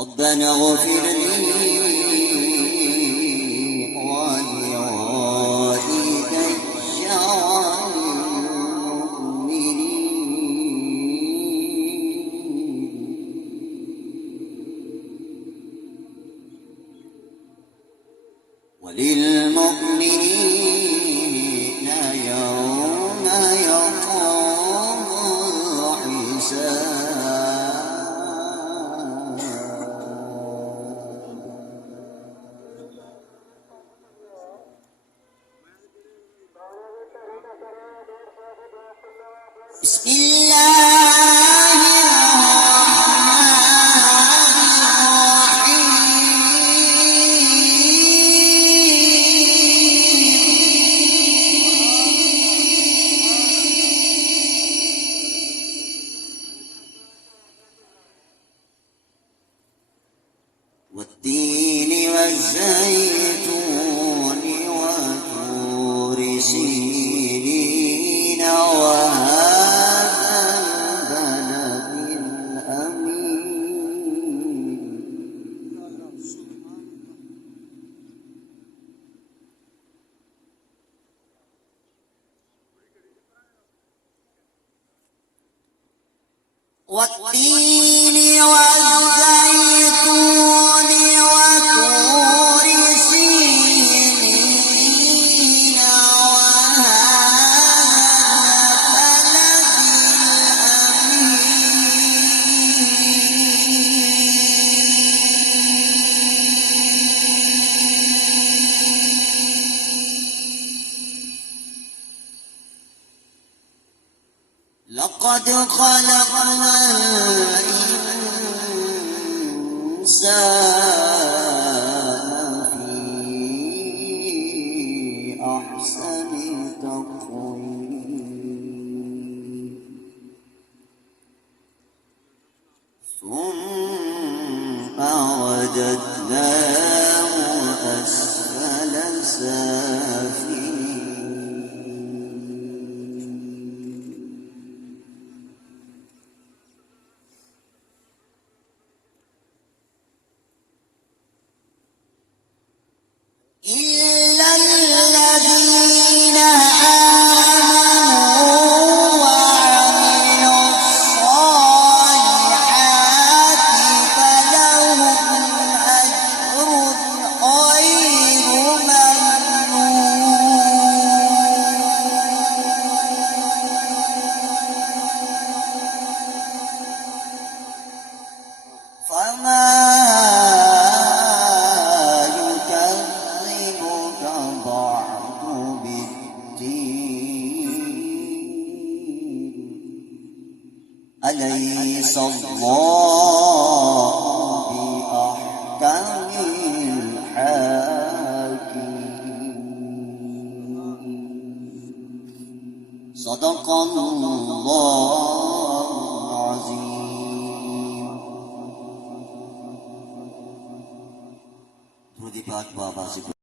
ربنا اغفر لي ولوالدي وللمؤمنين يوم يقوم الحساب. بسم الله والتين والزيتون وطور سينين وهذا البلد الأمين. والتين والزيتون وطور سينين وهذا لقد خلقنا الإنسان في أحسن تقويم ثم رددناه أسفل سافلين. إلا الذين آمنوا وعملوا الصالحات فلهم أجر غير ممنون. فما بعد بالدين أليس الله بأحكم الحاكمين. صدق الله العظيم.